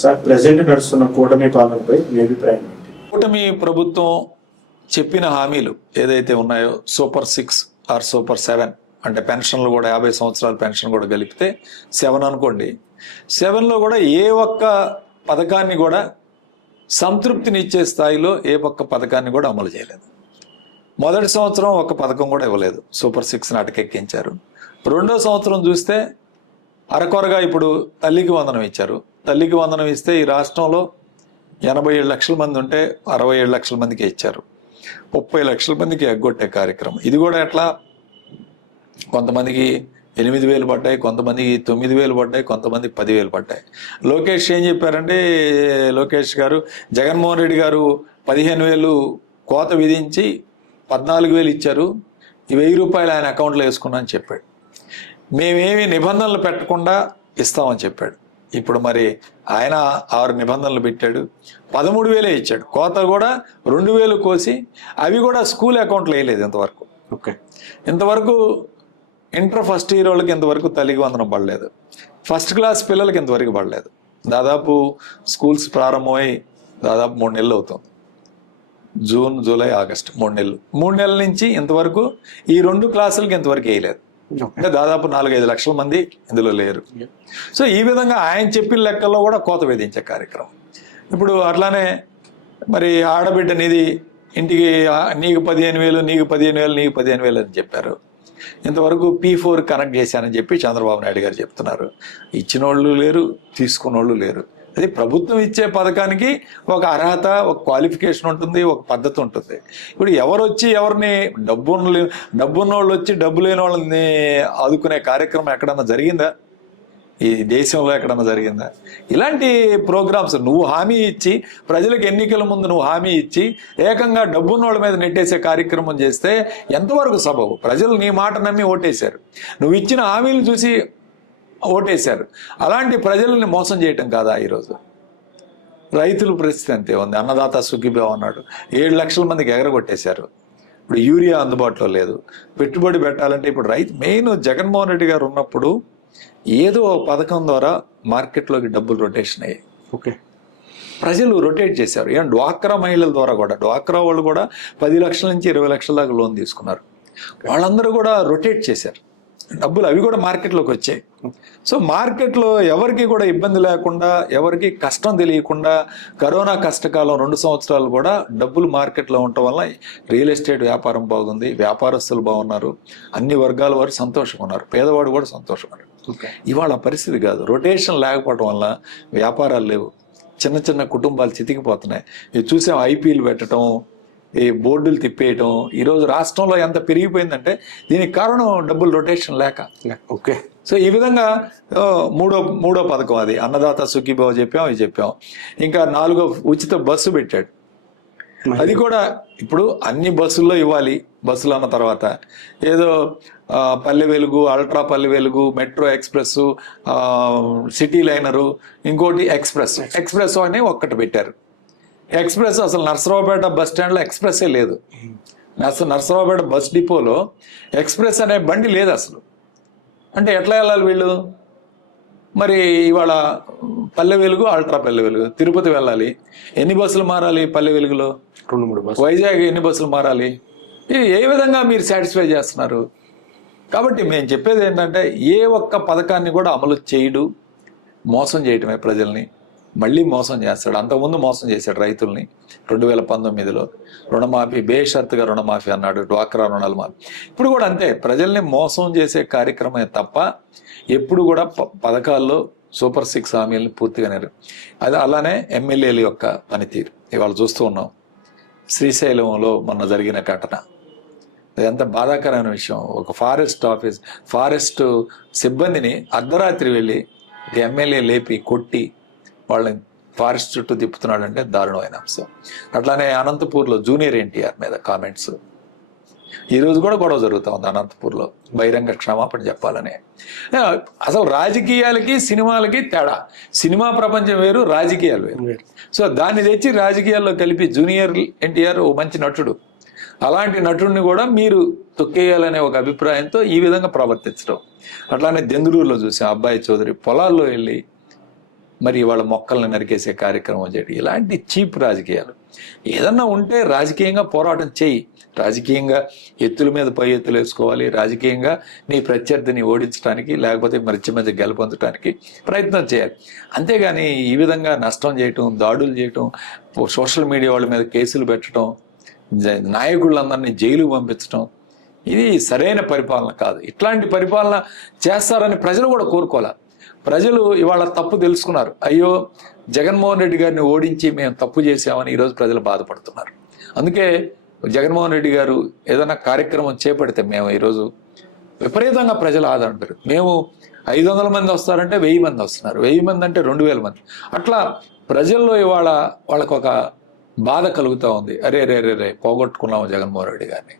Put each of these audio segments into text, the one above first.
Sir present నడుస్తున్న కూటమి పాలనపై మీ అభిప్రాయం ఏంటి? కూటమి ప్రభుత్వం చెప్పిన హామీలు ఏదైతే ఉన్నాయో సూపర్ 6 ఆర్ సూపర్ 7 అంటే పెన్షన్లు కూడా 50 సంవత్సరాల పెన్షన్ కూడా కలిపితే 7 అనుకోండి. 7లో కూడా ఏ ఒక్క పథకాన్ని కూడా సంతృప్తినిచ్చే స్థాయిలో ఏ ఒక్క పథకాన్ని కూడా అమలు చేయలేదు. మొదటి సంవత్సరం ఒక పథకం కూడా ఇవ్వలేదు, సూపర్ 6 నాటకెక్కించారు. రెండో సంవత్సరం చూస్తే అరకొరగా ఇప్పుడు తల్లికి వందనం ఇచ్చారు. తల్లికి వందనం ఇస్తే ఈ రాష్ట్రంలో 87 లక్షల మంది ఉంటే 67 లక్షల మందికి ఇచ్చారు. 30 లక్షల మందికి ఎగ్గొట్టే కార్యక్రమం. ఇది కూడా ఎట్లా, కొంతమందికి 8,000 పడ్డాయి, కొంతమందికి 9,000 పడ్డాయి, కొంతమందికి 10,000 పడ్డాయి. లోకేష్ ఏం చెప్పారంటే, లోకేష్ గారు జగన్మోహన్ రెడ్డి గారు 15,000 కోత విధించి 14,000 ఇచ్చారు, ఈ 1,000 రూపాయలు ఆయన అకౌంట్లో వేసుకున్నా అని చెప్పాడు. మేమేమి నిబంధనలు పెట్టకుండా ఇస్తామని చెప్పాడు. ఇప్పుడు మరి ఆయన 6 నిబంధనలు పెట్టాడు, 13,000 ఇచ్చాడు. కోత కూడా 2,000 కోసి అవి కూడా స్కూల్ అకౌంట్లో వేయలేదు ఇంతవరకు. ఓకే, ఇంతవరకు ఇంటర్ ఫస్ట్ ఇయర్ వాళ్ళకి ఇంతవరకు తల్లికి వందనం పడలేదు. ఫస్ట్ క్లాస్ పిల్లలకి ఇంతవరకు పడలేదు. దాదాపు స్కూల్స్ ప్రారంభమై దాదాపు 3 నెలలు అవుతుంది. జూన్, జూలై, ఆగస్ట్ 3 నెలలు. 3 నెలల నుంచి ఇంతవరకు ఈ 2 క్లాసులకి ఇంతవరకు వేయలేదు. అంటే దాదాపు 4-5 లక్షల మంది ఇందులో లేరు. సో ఈ విధంగా ఆయన చెప్పిన లెక్కల్లో కూడా కోత విధించే కార్యక్రమం. ఇప్పుడు అట్లానే మరి ఆడబిడ్డ నిధి ఇంటికి నీకు 15,000, నీకు 15,000, నీకు 15,000 అని చెప్పారు. ఇంతవరకు P4 కనెక్ట్ చేశానని చెప్పి చంద్రబాబు నాయుడు గారు చెప్తున్నారు. ఇచ్చిన వాళ్ళు లేరు, తీసుకున్న వాళ్ళు లేరు. అది ప్రభుత్వం ఇచ్చే పథకానికి ఒక అర్హత, ఒక క్వాలిఫికేషన్ ఉంటుంది, ఒక పద్ధతి ఉంటుంది. ఇప్పుడు ఎవరు వచ్చి ఎవరిని డబ్బున్న వాళ్ళు వచ్చి డబ్బు లేని వాళ్ళని ఆదుకునే కార్యక్రమం ఎక్కడన్నా జరిగిందా? ఈ దేశంలో ఎక్కడన్నా జరిగిందా? ఇలాంటి ప్రోగ్రామ్స్ నువ్వు హామీ ఇచ్చి, ప్రజలకు ఎన్నికల ముందు నువ్వు హామీ ఇచ్చి ఏకంగా డబ్బున్న వాళ్ళ మీద నెట్టేసే కార్యక్రమం చేస్తే ఎంతవరకు సబబు? ప్రజలు నీ మాట నమ్మి ఓటేశారు, నువ్వు ఇచ్చిన హామీలు చూసి ఓటేశారు. అలాంటి ప్రజల్ని మోసం చేయటం కాదా ఈరోజు? రైతుల పరిస్థితి అంతే ఉంది. అన్నదాత సుఖీభావ అన్నాడు, 7 లక్షల మందికి ఎగరగొట్టేశారు. ఇప్పుడు యూరియా అందుబాటులో లేదు. పెట్టుబడి పెట్టాలంటే ఇప్పుడు మెయిన్ జగన్మోహన్ రెడ్డి గారు ఉన్నప్పుడు ఏదో పథకం ద్వారా మార్కెట్లోకి డబ్బులు రొటేషన్ అయ్యాయి. ఓకే, ప్రజలు రొటేట్ చేశారు. ఏం డ్వాక్రా మహిళల ద్వారా కూడా, డ్వాక్రా వాళ్ళు కూడా 10 లక్షల నుంచి 20 లక్షల దాకా లోన్ తీసుకున్నారు. వాళ్ళందరూ కూడా రొటేట్ చేశారు డబ్బులు, అవి కూడా మార్కెట్లోకి వచ్చాయి. సో మార్కెట్లో ఎవరికి కూడా ఇబ్బంది లేకుండా, ఎవరికి కష్టం తెలియకుండా, కరోనా కష్టకాలం 2 సంవత్సరాలు కూడా డబ్బులు మార్కెట్లో ఉండటం వల్ల రియల్ ఎస్టేట్ వ్యాపారం బాగుంది, వ్యాపారస్తులు బాగున్నారు, అన్ని వర్గాల వారు సంతోషంగా ఉన్నారు, పేదవాడు కూడా సంతోషంగా ఉన్నారు. ఇవాళ పరిస్థితి కాదు. రొటేషన్ లేకపోవడం వల్ల వ్యాపారాలు లేవు, చిన్న చిన్న కుటుంబాలు చితికిపోతున్నాయి. ఇది చూసాం, ఐపీఎల్ పెట్టడం, ఈ బోర్డులు తిప్పేయటం. ఈరోజు రాష్ట్రంలో ఎంత పెరిగిపోయిందంటే దీనికి కారణం డబ్బులు రొటేషన్ లేక. ఓకే, సో ఈ విధంగా మూడో పథకం అది అన్నదాత సుఖీభావ చెప్పాం, ఇది చెప్పాం. ఇంకా 4వ ఉచిత బస్సు పెట్టాడు. అది కూడా ఇప్పుడు అన్ని బస్సుల్లో ఇవ్వాలి. బస్సులు అన్న తర్వాత ఏదో Palle Velugu, ultra Palle Velugu, metro express, city liner, ఇంకోటి ఎక్స్ప్రెస్ అని ఒక్కటి పెట్టారు. ఎక్స్ప్రెస్ అసలు నర్సరావుపేట బస్ స్టాండ్లో ఎక్స్ప్రెస్సే లేదు. నర్సరావుపేట బస్ డిపోలో ఎక్స్ప్రెస్ అనే బండి లేదు అసలు. అంటే ఎట్లా వెళ్ళాలి వీళ్ళు? మరి ఇవాళ పల్లె వెలుగు, అల్ట్రా పల్లె వెలుగు, తిరుపతి వెళ్ళాలి, ఎన్ని బస్సులు మారాలి? పల్లె వెలుగులో 2-3 బస్సులు. వైజాగ్ ఎన్ని బస్సులు మారాలి? ఇది ఏ విధంగా మీరు సాటిస్ఫై చేస్తున్నారు? కాబట్టి మేము చెప్పేది ఏంటంటే, ఏ ఒక్క పథకాన్ని కూడా అమలు చేయడు, మోసం చేయటమే ప్రజల్ని. మళ్ళీ మోసం చేస్తాడు. అంతకుముందు మోసం చేశాడు రైతుల్ని 2019లో. రుణమాఫీ, బేషరతుగా రుణమాఫీ అన్నాడు, డ్వాక్రా రుణాలు మాఫీ. ఇప్పుడు కూడా అంతే, ప్రజల్ని మోసం చేసే కార్యక్రమమే తప్ప ఎప్పుడు కూడా పథకాల్లో సూపర్ 6 హామీలను పూర్తిగా అది అలానే ఎమ్మెల్యేల యొక్క పనితీరు ఇవాళ చూస్తూ ఉన్నాం. శ్రీశైలంలో మొన్న జరిగిన ఘటన ఎంత బాధాకరమైన విషయం. ఒక ఫారెస్ట్ సిబ్బందిని అర్ధరాత్రి వెళ్ళి ఎమ్మెల్యే లేపి కొట్టి వాళ్ళని ఫారెస్ట్ చుట్టూ తిప్పుతున్నాడంటే దారుణమైన అంశం. అట్లానే అనంతపూర్లో జూనియర్ ఎన్టీఆర్ మీద కామెంట్స్. ఈరోజు కూడా గొడవ జరుగుతూ ఉంది అనంతపూర్లో, బహిరంగ క్షమాపణ చెప్పాలని. అసలు రాజకీయాలకి సినిమాలకి తేడా. సినిమా ప్రపంచం వేరు, రాజకీయాలు వేరు. సో దాన్ని తెచ్చి రాజకీయాల్లో కలిపి జూనియర్ ఎన్టీఆర్ ఓ మంచి నటుడు, అలాంటి నటుడిని కూడా మీరు తొక్కేయాలనే ఒక అభిప్రాయంతో ఈ విధంగా ప్రవర్తించడం. అట్లానే దెందులూరులో చూసాం, అబ్బాయి చౌదరి పొలాల్లో వెళ్ళి మరి వాళ్ళ మొక్కల్ని నరికేసే కార్యక్రమం చేయడం, ఇలాంటి చీప్ రాజకీయాలు. ఏదన్నా ఉంటే రాజకీయంగా పోరాటం చేయి, రాజకీయంగా ఎత్తుల మీద పై ఎత్తులు వేసుకోవాలి, రాజకీయంగా నీ ప్రత్యర్థిని ఓడించడానికి లేకపోతే మధ్య గెలుపొందడానికి ప్రయత్నం చేయాలి. అంతేగాని ఈ విధంగా నష్టం చేయటం, దాడులు చేయటం, సోషల్ మీడియా వాళ్ళ మీద కేసులు పెట్టడం, నాయకులందరినీ జైలుకు పంపించడం, ఇది సరైన పరిపాలన కాదు. ఇట్లాంటి పరిపాలన చేస్తారని ప్రజలు కూడా కోరుకోవాలి. ప్రజలు ఇవాళ తప్పు తెలుసుకున్నారు. అయ్యో జగన్మోహన్ రెడ్డి గారిని ఓడించి మేము తప్పు చేశామని ఈరోజు ప్రజలు బాధపడుతున్నారు. అందుకే జగన్మోహన్ రెడ్డి గారు ఏదైనా కార్యక్రమం చేపడితే మేము ఈరోజు విపరీతంగా ప్రజలు ఆదరణ పెరుగుతుంది. మేము 500 మంది వస్తారంటే 1000 మంది వస్తున్నారు, 1000 మంది అంటే 2000 మంది. అట్లా ప్రజల్లో ఇవాళ వాళ్ళకు ఒక బాధ కలుగుతూ ఉంది. అరే రే రే రే పోగొట్టుకున్నాము జగన్మోహన్ రెడ్డి గారిని.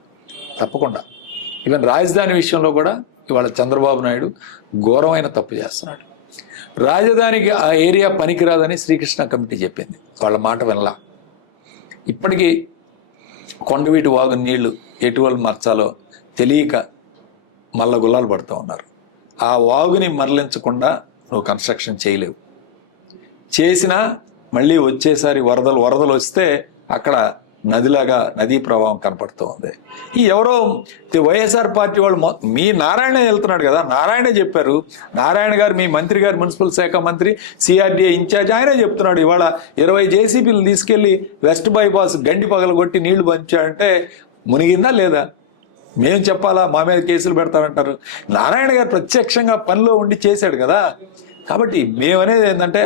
తప్పకుండా ఈవెన్ రాజధాని విషయంలో కూడా ఇవాళ చంద్రబాబు నాయుడు ఘోరమైన తప్పు చేస్తున్నాడు. రాజధానికి ఆ ఏరియా పనికిరాదని శ్రీకృష్ణ కమిటీ చెప్పింది, వాళ్ళ మాట వినలా. ఇప్పటికీ కొండవీటి వాగు నీళ్లు ఎటువల్ మార్చాలో తెలియక మల్ల గుల్లాలు పడుతూ ఉన్నారు. ఆ వాగుని మరలించకుండా నువ్వు కన్స్ట్రక్షన్ చేయలేవు. చేసినా మళ్ళీ వచ్చేసారి వరదలు వస్తే అక్కడ నదిలాగా నదీ ప్రవాహం కనపడుతూ ఉంది. ఈ ఎవరో వైఎస్ఆర్ పార్టీ వాళ్ళు మీ నారాయణ వెళ్తున్నాడు కదా, నారాయణ చెప్పారు. నారాయణ గారు మీ మంత్రి గారు, మున్సిపల్ శాఖ మంత్రి, సిఆర్డీఏ ఇన్ఛార్జ్, ఆయనే చెప్తున్నాడు ఇవాళ 20 జేసీబీలు తీసుకెళ్లి వెస్ట్ బైపాస్ గండి పగలగొట్టి నీళ్లు పంచాడంటే మునిగిందా లేదా? మేము చెప్పాలా? మా మీద కేసులు పెడతారంటారు. నారాయణ గారు ప్రత్యక్షంగా పనిలో ఉండి చేశాడు కదా. కాబట్టి మేమనేది ఏంటంటే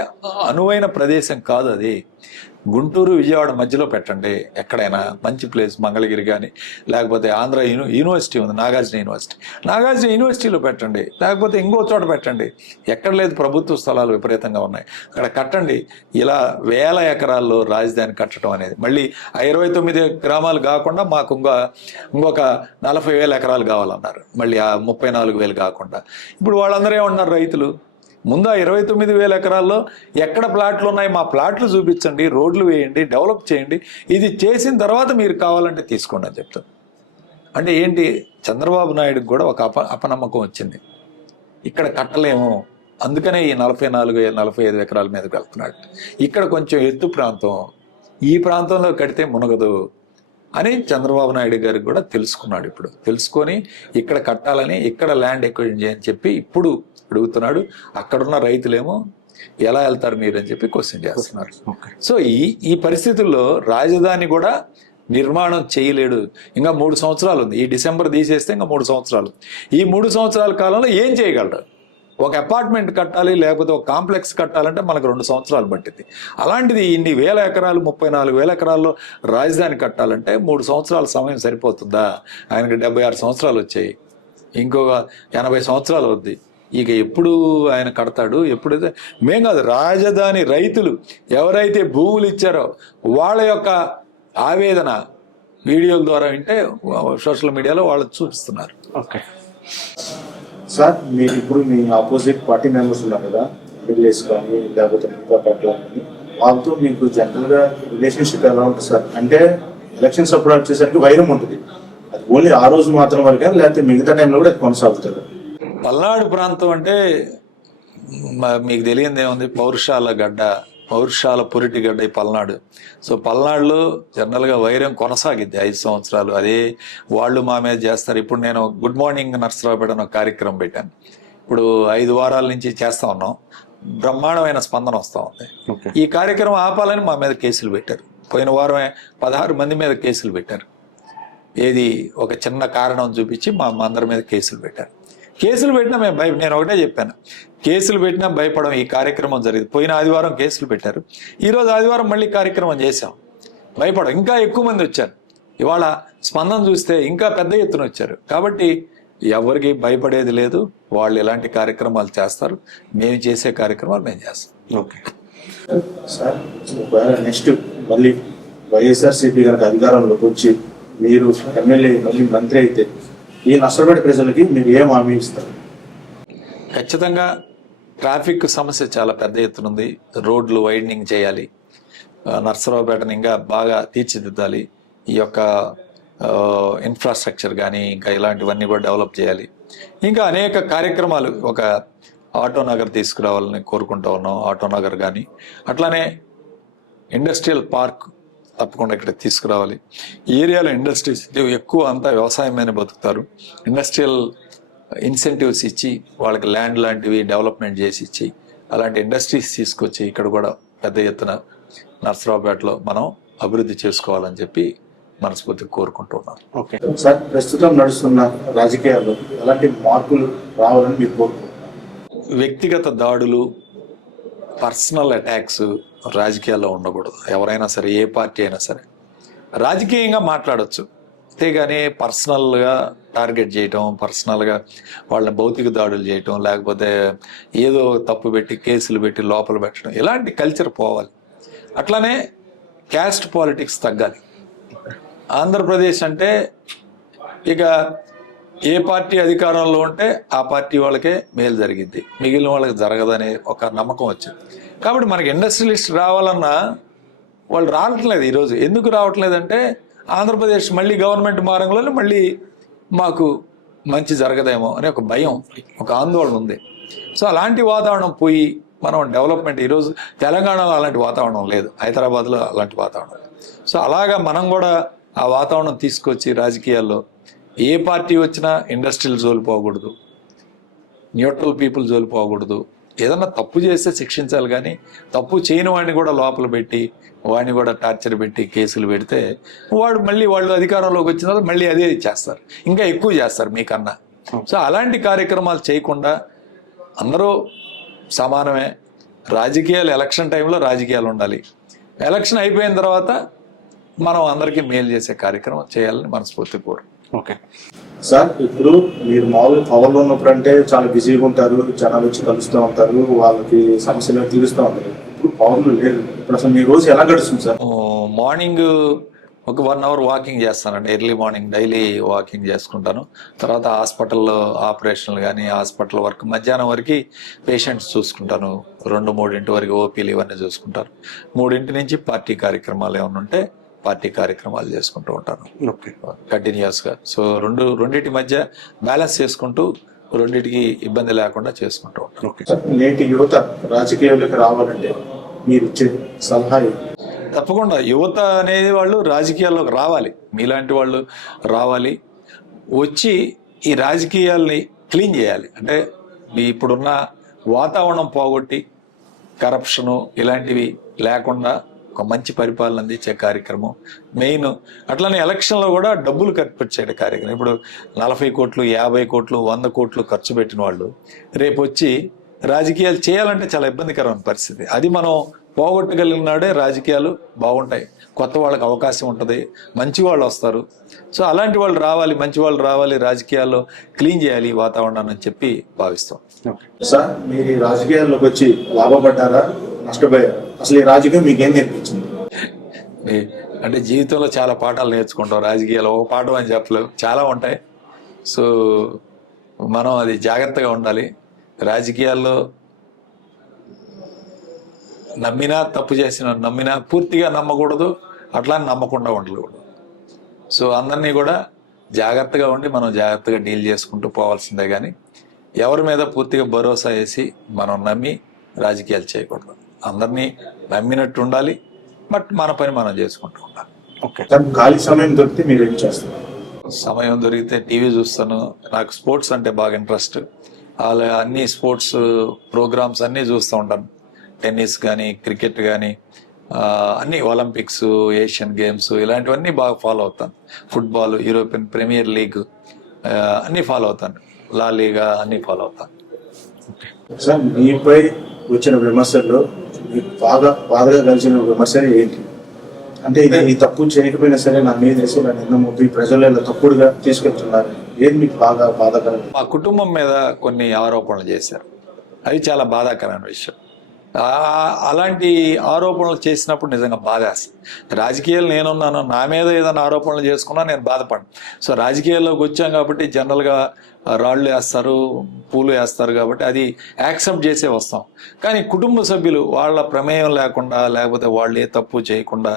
అనువైన ప్రదేశం కాదు అది. గుంటూరు విజయవాడ మధ్యలో పెట్టండి, ఎక్కడైనా మంచి ప్లేస్, మంగళగిరి కానీ, లేకపోతే ఆంధ్ర యూనివర్సిటీ ఉంది, నాగార్జున యూనివర్సిటీలో పెట్టండి, లేకపోతే ఇంకో చోట పెట్టండి. ఎక్కడ లేదు, ప్రభుత్వ స్థలాలు విపరీతంగా ఉన్నాయి, అక్కడ కట్టండి. ఇలా 1000 ఎకరాల్లో రాజధాని కట్టడం అనేది, మళ్ళీ ఆ 29 గ్రామాలు కాకుండా మాకు ఇంకొక 40,000 ఎకరాలు కావాలన్నారు, మళ్ళీ ఆ 34,000 కాకుండా. ఇప్పుడు వాళ్ళందరూ ఏమన్నారు, రైతులు ముందు ఆ 29,000 ఎకరాల్లో ఎక్కడ ప్లాట్లు ఉన్నాయి, మా ప్లాట్లు చూపించండి, రోడ్లు వేయండి, డెవలప్ చేయండి, ఇది చేసిన తర్వాత మీరు కావాలంటే తీసుకోండి అని చెప్తారు. అంటే ఏంటి, చంద్రబాబు నాయుడుకి కూడా ఒక అపనమ్మకం వచ్చింది, ఇక్కడ కట్టలేము, అందుకనే ఈ 44-45 ఎకరాల మీదకి వెళ్తున్నాడు. ఇక్కడ కొంచెం ఎత్తు ప్రాంతం, ఈ ప్రాంతంలో కడితే మునగదు అని చంద్రబాబు నాయుడు గారికి కూడా తెలుసుకున్నాడు. ఇప్పుడు తెలుసుకొని ఇక్కడ కట్టాలని, ఇక్కడ ల్యాండ్ ఎక్విజిషన్ చేయని చెప్పి ఇప్పుడు అడుగుతున్నాడు. అక్కడున్న రైతులేమో ఎలా వెళ్తారు మీరు అని చెప్పి క్వశ్చన్ చేస్తున్నారు. సో ఈ పరిస్థితుల్లో రాజధాని కూడా నిర్మాణం చేయలేడు. ఇంకా 3 సంవత్సరాలు ఉంది. ఈ డిసెంబర్ తీసేస్తే ఇంకా 3 సంవత్సరాలు. ఈ 3 సంవత్సరాల కాలంలో ఏం చేయగలరు? ఒక అపార్ట్మెంట్ కట్టాలి, లేకపోతే ఒక కాంప్లెక్స్ కట్టాలంటే మనకు 2 సంవత్సరాలు పట్టింది. అలాంటిది ఇన్ని 1000 ఎకరాలు, 34,000 ఎకరాల్లో రాజధాని కట్టాలంటే 3 సంవత్సరాల సమయం సరిపోతుందా? ఆయనకి 76 సంవత్సరాలు వచ్చాయి, ఇంకొక 80 సంవత్సరాలు అవుద్ది. ఇక ఎప్పుడు ఆయన కడతాడు? ఎప్పుడైతే మేం కాదు, రాజధాని రైతులు ఎవరైతే భూములు ఇచ్చారో వాళ్ళ యొక్క ఆవేదన వీడియోల ద్వారా వింటే సోషల్ మీడియాలో వాళ్ళు చూపిస్తున్నారు. ఓకే సార్, మీరు ఇప్పుడు మీ ఆపోజిట్ పార్టీ మెంబర్స్ ఉన్నారు కదా, ఎమ్మెల్యేస్ కానీ లేకపోతే మిగతా పార్టీ కానీ, వాళ్ళతో మీకు జనరల్గా రిలేషన్షిప్ ఎలా ఉంటుంది సార్? అంటే ఎలక్షన్స్ అప్పుడు వచ్చేసరికి వైరం ఉంటుంది, అది ఓన్లీ ఆ రోజు మాత్రం వరకే, లేకపోతే మిగతా టైంలో కూడా కొనసాగుతుంది? పల్నాడు ప్రాంతం అంటే మీకు తెలియంది ఏముంది, పౌరుషాల గడ్డ, పౌరుషాల పురిటి గడ్డ ఈ పల్నాడు. సో పల్నాడులో జనరల్గా వైరం కొనసాగిద్ది 5 సంవత్సరాలు. అదే వాళ్ళు మా మీద చేస్తారు. ఇప్పుడు నేను గుడ్ మార్నింగ్ నర్సరావుపేట అనే కార్యక్రమం పెట్టాను, ఇప్పుడు 5 వారాల నుంచి చేస్తా ఉన్నాం, బ్రహ్మాండమైన స్పందన వస్తూ ఉంది. ఈ కార్యక్రమం ఆపాలని మా మీద కేసులు పెట్టారు. పోయిన వారమే 16 మంది మీద కేసులు పెట్టారు. ఏది ఒక చిన్న కారణం చూపించి మా అందరి మీద కేసులు పెట్టారు. కేసులు పెట్టినా నేను ఒకటే చెప్పాను, కేసులు పెట్టినా భయపడం. ఈ కార్యక్రమం జరిగింది, పోయిన ఆదివారం కేసులు పెట్టారు, ఈరోజు ఆదివారం మళ్ళీ కార్యక్రమం చేశాం, భయపడం. ఇంకా ఎక్కువ మంది వచ్చారు, ఇవాళ స్పందన చూస్తే ఇంకా పెద్ద ఎత్తున వచ్చారు. కాబట్టి ఎవరికి భయపడేది లేదు, వాళ్ళు ఎలాంటి కార్యక్రమాలు చేస్తారు, మేము చేసే కార్యక్రమాలు మేము చేస్తాం. ఓకే సార్, ఒకవేళ నెక్స్ట్ మళ్ళీ వైఎస్ఆర్సీపీ కనుక అధికారంలోకి వచ్చి మీరు ఎమ్మెల్యే మళ్ళీ మంత్రి అయితే ఈ నర్సరావుపేట ప్రజలకి మీరు ఏం హామీ ఇస్తారు? ఖచ్చితంగా ట్రాఫిక్ సమస్య చాలా పెద్ద ఎత్తున ఉంది, రోడ్లు వైడనింగ్ చేయాలి, నర్సరావుపేటని ఇంకా బాగా తీర్చిదిద్దాలి, ఈ యొక్క ఇన్ఫ్రాస్ట్రక్చర్ కానీ ఇంకా ఇలాంటివన్నీ కూడా డెవలప్ చేయాలి. ఇంకా అనేక కార్యక్రమాలు, ఒక ఆటో నగర్ తీసుకురావాలని కోరుకుంటా ఉన్నాం. ఆటో నగర్ కానీ అట్లానే ఇండస్ట్రియల్ పార్క్ తప్పకుండా ఇక్కడ తీసుకురావాలి. ఈ ఏరియాలో ఇండస్ట్రీస్ ఎక్కువ అంతా వ్యవసాయం మీద బతుకుతారు. ఇండస్ట్రియల్ ఇన్సెంటివ్స్ ఇచ్చి వాళ్ళకి ల్యాండ్ లాంటివి డెవలప్మెంట్ చేసి ఇచ్చి అలాంటి ఇండస్ట్రీస్ తీసుకొచ్చి ఇక్కడ కూడా పెద్ద ఎత్తున నర్సరావుపేటలో మనం అభివృద్ధి చేసుకోవాలని చెప్పి మనస్ఫూర్తిగా కోరుకుంటున్నాను. ఓకే సార్, ప్రస్తుతం నడుస్తున్న రాజకీయాల్లో ఎలాంటి మార్పులు రావాలని మీరు కోరుకుంటున్నారు? వ్యక్తిగత దాడులు, పర్సనల్ అటాక్స్ రాజకీయాల్లో ఉండకూడదు. ఎవరైనా సరే, ఏ పార్టీ అయినా సరే రాజకీయంగా మాట్లాడచ్చు, అంతేగాని పర్సనల్గా టార్గెట్ చేయటం, పర్సనల్గా వాళ్ళని భౌతిక దాడులు చేయటం, లేకపోతే ఏదో తప్పు పెట్టి కేసులు పెట్టి లోపల పెట్టడం, ఇలాంటి కల్చర్ పోవాలి. అట్లానే క్యాస్ట్ పాలిటిక్స్ తగ్గాలి. ఆంధ్రప్రదేశ్ అంటే ఇక ఏ పార్టీ అధికారంలో ఉంటే ఆ పార్టీ వాళ్ళకే మేలు జరిగింది, మిగిలిన వాళ్ళకి జరగదనే ఒక నమ్మకం వచ్చింది. కాబట్టి మనకి ఇండస్ట్రియలిస్ట్ రావాలన్నా వాళ్ళు రావట్లేదు. ఈరోజు ఎందుకు రావట్లేదంటే ఆంధ్రప్రదేశ్ మళ్ళీ గవర్నమెంట్ మారంలోనే మళ్ళీ మాకు మంచి జరగదేమో అనే ఒక భయం, ఒక ఆందోళన ఉంది. సో అలాంటి వాతావరణం పోయి మనం డెవలప్మెంట్, ఈరోజు తెలంగాణలో అలాంటి వాతావరణం లేదు, హైదరాబాద్లో అలాంటి వాతావరణం. సో అలాగా మనం కూడా ఆ వాతావరణం తీసుకొచ్చి రాజకీయాల్లో ఏ పార్టీ వచ్చినా ఇండస్ట్రియల్ జోలు పోకూడదు, న్యూట్రల్ పీపుల్ జోలు పోకూడదు. ఏదన్నా తప్పు చేస్తే శిక్షించాలి, కానీ తప్పు చేయని వాడిని కూడా లోపల పెట్టి వాడిని కూడా టార్చర్ పెట్టి కేసులు పెడితే వాడు మళ్ళీ వాళ్ళు అధికారంలోకి వచ్చిన తర్వాత మళ్ళీ అదే చేస్తారు, ఇంకా ఎక్కువ చేస్తారు మీకన్నా. సో అలాంటి కార్యక్రమాలు చేయకుండా అందరూ సమానమే. రాజకీయాలు ఎలక్షన్ టైంలో రాజకీయాలు ఉండాలి, ఎలక్షన్ అయిపోయిన తర్వాత మనం అందరికీ మేలు చేసే కార్యక్రమం చేయాలని మనస్ఫూర్తి కోరు. ఓకే సార్, ఇప్పుడు మీరు మామూలు పవర్లో ఉన్నప్పుడు అంటే చాలా బిజీగా ఉంటారు, జనాలు వచ్చి కలుస్తూ ఉంటారు, వాళ్ళకి సమస్యలు తీరుస్తూ ఉంటారు. ఇప్పుడు పవర్లో లేదు. ఇప్పుడు అసలు మీ రోజు ఎలా గడుస్తుంది సార్? మార్నింగ్ ఒక 1 అవర్ వాకింగ్ చేస్తానండి, ఎర్లీ మార్నింగ్ డైలీ వాకింగ్ చేసుకుంటాను. తర్వాత హాస్పిటల్లో ఆపరేషన్లు కానీ హాస్పిటల్ వర్క్, మధ్యాహ్నం వరకు పేషెంట్స్ చూసుకుంటాను. 2-3 వరకు ఓపీలు ఇవన్నీ చూసుకుంటాను. 3 నుంచి పార్టీ కార్యక్రమాలు ఏమైనా ఉంటే పార్టీ కార్యక్రమాలు చేసుకుంటూ ఉంటాను. ఓకే, కంటిన్యూస్గా. సో రెండింటి మధ్య బ్యాలెన్స్ చేసుకుంటూ రెండింటికి ఇబ్బంది లేకుండా చేసుకుంటూ ఉంటాను. ఓకే సార్, నేటి యువత రాజకీయాల్లోకి రావాలంటే మీరు ఇచ్చే సలహా ఏంటి? తప్పకుండా యువత అనేది వాళ్ళు రాజకీయాల్లోకి రావాలి, మీలాంటి వాళ్ళు రావాలి, వచ్చి ఈ రాజకీయాల్ని క్లీన్ చేయాలి. అంటే ఇప్పుడున్న వాతావరణం పోగొట్టి కరప్షను ఇలాంటివి లేకుండా ఒక మంచి పరిపాలన అందించే కార్యక్రమం మెయిన్. అట్లానే ఎలక్షన్లో కూడా డబ్బులు ఖర్చు కార్యక్రమం. ఇప్పుడు 40 కోట్లు, 50 కోట్లు, 100 కోట్లు ఖర్చు పెట్టిన వాళ్ళు రేపు వచ్చి రాజకీయాలు చేయాలంటే చాలా ఇబ్బందికరమైన పరిస్థితి. అది మనం పోగొట్టగలిగినాడే రాజకీయాలు బాగుంటాయి, కొత్త వాళ్ళకి అవకాశం ఉంటుంది, మంచి వాళ్ళు వస్తారు. సో అలాంటి వాళ్ళు రావాలి, మంచి వాళ్ళు రావాలి, రాజకీయాల్లో క్లీన్ చేయాలి వాతావరణాన్ని అని చెప్పి భావిస్తాం. సార్, మీరు ఈ రాజకీయాల్లోకి వచ్చి లాభపడ్డారా, నష్టపోయారా? అసలు ఈ రాజకీయం మీకు ఏం నేర్పించింది? అంటే జీవితంలో చాలా పాఠాలు నేర్చుకుంటాం. రాజకీయాలు ఒక పాఠం అని చెప్పలేవు, చాలా ఉంటాయి. సో మనం అది జాగ్రత్తగా ఉండాలి. రాజకీయాల్లో నమ్మినా తప్పు చేసిన, నమ్మినా పూర్తిగా నమ్మకూడదు, అట్లా నమ్మకుండా ఉండకూడదు. సో అందరినీ కూడా జాగ్రత్తగా ఉండి మనం జాగ్రత్తగా డీల్ చేసుకుంటూ పోవాల్సిందే, కానీ ఎవరి మీద పూర్తిగా భరోసా వేసి మనం నమ్మి రాజకీయాలు చేయకూడదు. అందరినీ నమ్మినట్టు ఉండాలి, బట్ మన పని మనం చేసుకుంటూ ఉండాలి. ఓకే, ఖాళీ సమయం దొరికితే మీరు ఏం చేస్తారు? సమయం దొరికితే టీవీ చూస్తాను. నాకు స్పోర్ట్స్ అంటే బాగా ఇంట్రెస్ట్. అలా అన్ని స్పోర్ట్స్ ప్రోగ్రామ్స్ అన్నీ చూస్తూ ఉంటాను. టెన్నిస్ కానీ, క్రికెట్ కానీ, అన్ని ఒలింపిక్స్, ఏషియన్ గేమ్స్ ఇలాంటివన్నీ బాగా ఫాలో అవుతాను. ఫుట్బాల్, యూరోపియన్ ప్రీమియర్ లీగ్ అన్నీ ఫాలో అవుతాను. లా లీగా అన్నీ ఫాలో అవుతాను. సార్, మీపై వచ్చిన విమర్శల్లో మీకు బాధగా కలిసిన విమర్శలు ఏంటి? అంటే ఇది ఈ తప్పు చేయకపోయినా సరే నా మీద వేసి నా నిన్న మొప్పి ప్రజలు ఇలా తప్పుడుగా తీసుకెళ్తున్నారు, ఏది మీకు బాగా బాధాకరం? మా కుటుంబం మీద కొన్ని ఆరోపణలు చేశారు, అవి చాలా బాధాకరమైన విషయం. అలాంటి ఆరోపణలు చేసినప్పుడు నిజంగా బాధేస్తుంది. రాజకీయాలు నేనున్నాను, నా మీద ఏదైనా ఆరోపణలు చేసుకున్నా నేను బాధపడను. సో రాజకీయాల్లోకి వచ్చాం కాబట్టి జనరల్గా రాళ్ళు వేస్తారు, పూలు వేస్తారు, కాబట్టి అది యాక్సెప్ట్ చేసే వస్తాం. కానీ కుటుంబ సభ్యులు వాళ్ళ ప్రమేయం లేకుండా, లేకపోతే వాళ్ళు ఏ తప్పు చేయకుండా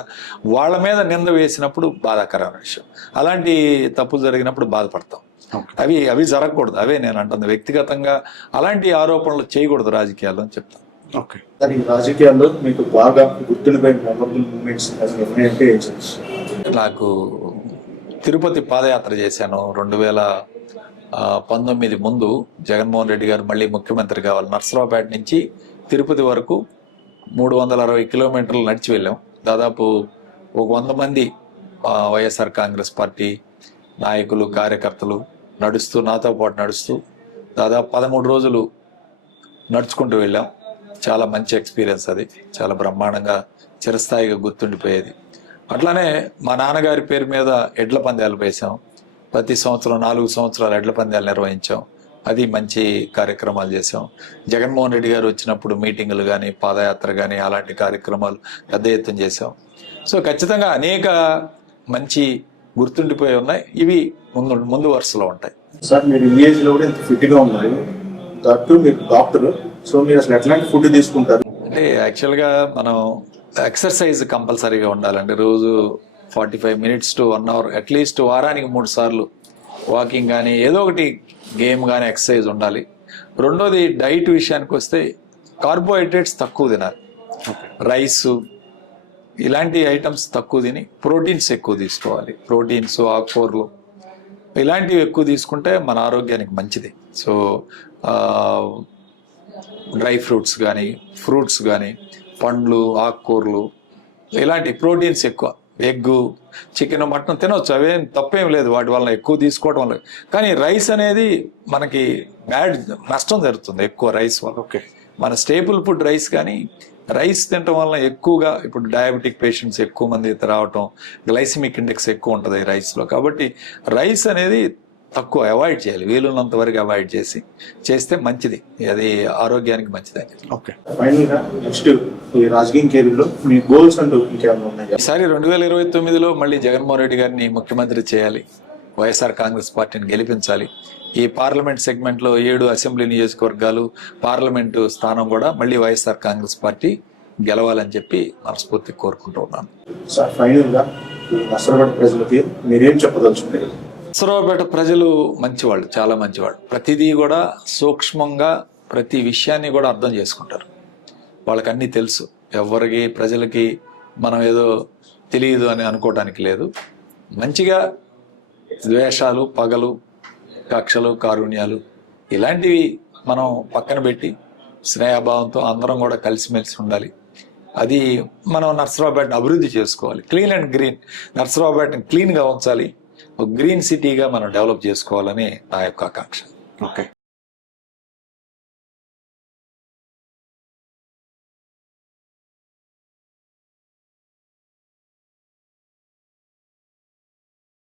వాళ్ళ మీద నింద వేసినప్పుడు బాధాకరమైన విషయం. అలాంటి తప్పులు జరిగినప్పుడు బాధపడతాం. అవి జరగకూడదు. అవే నేను అంటుంది, వ్యక్తిగతంగా అలాంటి ఆరోపణలు చేయకూడదు రాజకీయాల్లో అని చెప్తాను. ఓకే సార్, ఈ రాజకీయాల్లో మీకు బాగా గుర్తుండిపోయిన మెమరబుల్ మూమెంట్స్ ఉన్నాయంటే ఏం చెప్తారు? నాకు తిరుపతి పాదయాత్ర చేశాను 2019 ముందు. జగన్మోహన్ రెడ్డి గారు మళ్ళీ ముఖ్యమంత్రి కావాలి, నర్సరావుపేట నుంచి తిరుపతి వరకు 360 కిలోమీటర్లు నడిచి వెళ్ళాం. దాదాపు 100 మంది వైఎస్ఆర్ కాంగ్రెస్ పార్టీ నాయకులు, కార్యకర్తలు నడుస్తూ, నాతో పాటు నడుస్తూ దాదాపు 13 రోజులు నడుచుకుంటూ వెళ్ళాం. చాలా మంచి ఎక్స్పీరియన్స్ అది, చాలా బ్రహ్మాండంగా చిరస్థాయిగా గుర్తుండిపోయేది. అట్లానే మా నాన్నగారి పేరు మీద ఎడ్ల పందాలు వేసాం. ప్రతి సంవత్సరం 4 సంవత్సరాలు ఎడ్ల పందాలు నిర్వహించాం. అది మంచి కార్యక్రమాలు చేసాం. జగన్మోహన్ రెడ్డి గారు వచ్చినప్పుడు మీటింగులు కానీ, పాదయాత్ర కానీ అలాంటి కార్యక్రమాలు పెద్ద ఎత్తున చేసాం. సో ఖచ్చితంగా అనేక మంచి గుర్తుండిపోయి ఉన్నాయి. ఇవి ముందు వరుసలో ఉంటాయి. సార్, మీరు ఈ ఏజ్ లో కూడా ఎంత ఫిట్ గా ఉన్నారు, దట్టు మీరు డాక్టర్. సో మీరు అసలు ఎట్లాంటి ఫుడ్ తీసుకుంటారు? అంటే యాక్చువల్గా మనం ఎక్సర్సైజ్ కంపల్సరీగా ఉండాలండి. రోజు 45 minutes to 1 hour అట్లీస్ట్ వారానికి 3 సార్లు వాకింగ్ కానీ, ఏదో ఒకటి గేమ్ కానీ, ఎక్సర్సైజ్ ఉండాలి. రెండోది డైట్ విషయానికి వస్తే కార్బోహైడ్రేట్స్ తక్కువ తినాలి. రైస్ ఇలాంటి ఐటమ్స్ తక్కువ తిని ప్రోటీన్స్ ఎక్కువ తీసుకోవాలి. ప్రోటీన్స్, ఆకుకూరలు ఇలాంటివి ఎక్కువ తీసుకుంటే మన ఆరోగ్యానికి మంచిది. సో డ్రై ఫ్రూట్స్ కానీ, ఫ్రూట్స్ కానీ, పండ్లు, ఆకుకూరలు ఇలాంటి ప్రోటీన్స్ ఎక్కువ. ఎగ్గు, చికెన్, మటన్ తినవచ్చు, అవేం తప్పేం లేదు వాటి వల్ల ఎక్కువ తీసుకోవడం వల్ల. కానీ రైస్ అనేది మనకి నష్టం జరుగుతుంది ఎక్కువ రైస్ వల్ల. ఓకే, మన స్టేపుల్ ఫుడ్ రైస్, కానీ రైస్ తినటం వల్ల ఎక్కువగా ఇప్పుడు డయాబెటిక్ పేషెంట్స్ ఎక్కువ మంది రావటం, గ్లైసిమిక్ ఇండెక్స్ ఎక్కువ ఉంటుంది రైస్లో. కాబట్టి రైస్ అనేది తక్కువ అవాయిడ్ చేయాలి, వీలున్నంత వరకు అవాయిడ్ చేస్తే మంచిది, అది ఆరోగ్యానికి మంచిది. ఓకే, ఫైనల్ గా నెక్స్ట్ ఈ రాజకీయ కెరీర్లో మీ గోల్స్ అంటూ ఇంకేమైనా ఉన్నాయా? ఈసారి 2029లో మళ్ళీ జగన్మోహన్ రెడ్డి గారిని ముఖ్యమంత్రి చేయాలి, వైఎస్ఆర్ కాంగ్రెస్ పార్టీని గెలిపించాలి. ఈ పార్లమెంట్ సెగ్మెంట్లో 7 అసెంబ్లీ నియోజకవర్గాలు, పార్లమెంటు స్థానం కూడా మళ్ళీ వైఎస్ఆర్ కాంగ్రెస్ పార్టీ గెలవాలని చెప్పి మనస్ఫూర్తి కోరుకుంటూ ఉన్నాను. సార్, ఫైనల్ గా నర్సరావుపేట ప్రజలకి మీరేం చెప్పదలుచుకున్నారు? నర్సరావుపేట ప్రజలు మంచివాళ్ళు, చాలా మంచివాళ్ళు. ప్రతిదీ కూడా సూక్ష్మంగా ప్రతి విషయాన్ని కూడా అర్థం చేసుకుంటారు. వాళ్ళకి అన్నీ తెలుసు. ఎవరికి ప్రజలకి మనం ఏదో తెలియదు అని అనుకోవడానికి లేదు. మంచిగా ద్వేషాలు, పగలు, కక్షలు, కారుణ్యాలు ఇలాంటివి మనం పక్కన పెట్టి స్నేహభావంతో అందరం కూడా కలిసిమెలిసి ఉండాలి. అది మనం నర్సరావుపేటను అభివృద్ధి చేసుకోవాలి. క్లీన్ అండ్ గ్రీన్, నర్సరావుపేటను క్లీన్గా ఉంచాలి, ఒక గ్రీన్ సిటీగా మనం డెవలప్ చేసుకోవాలని నా యొక్క ఆకాంక్ష. ఓకే.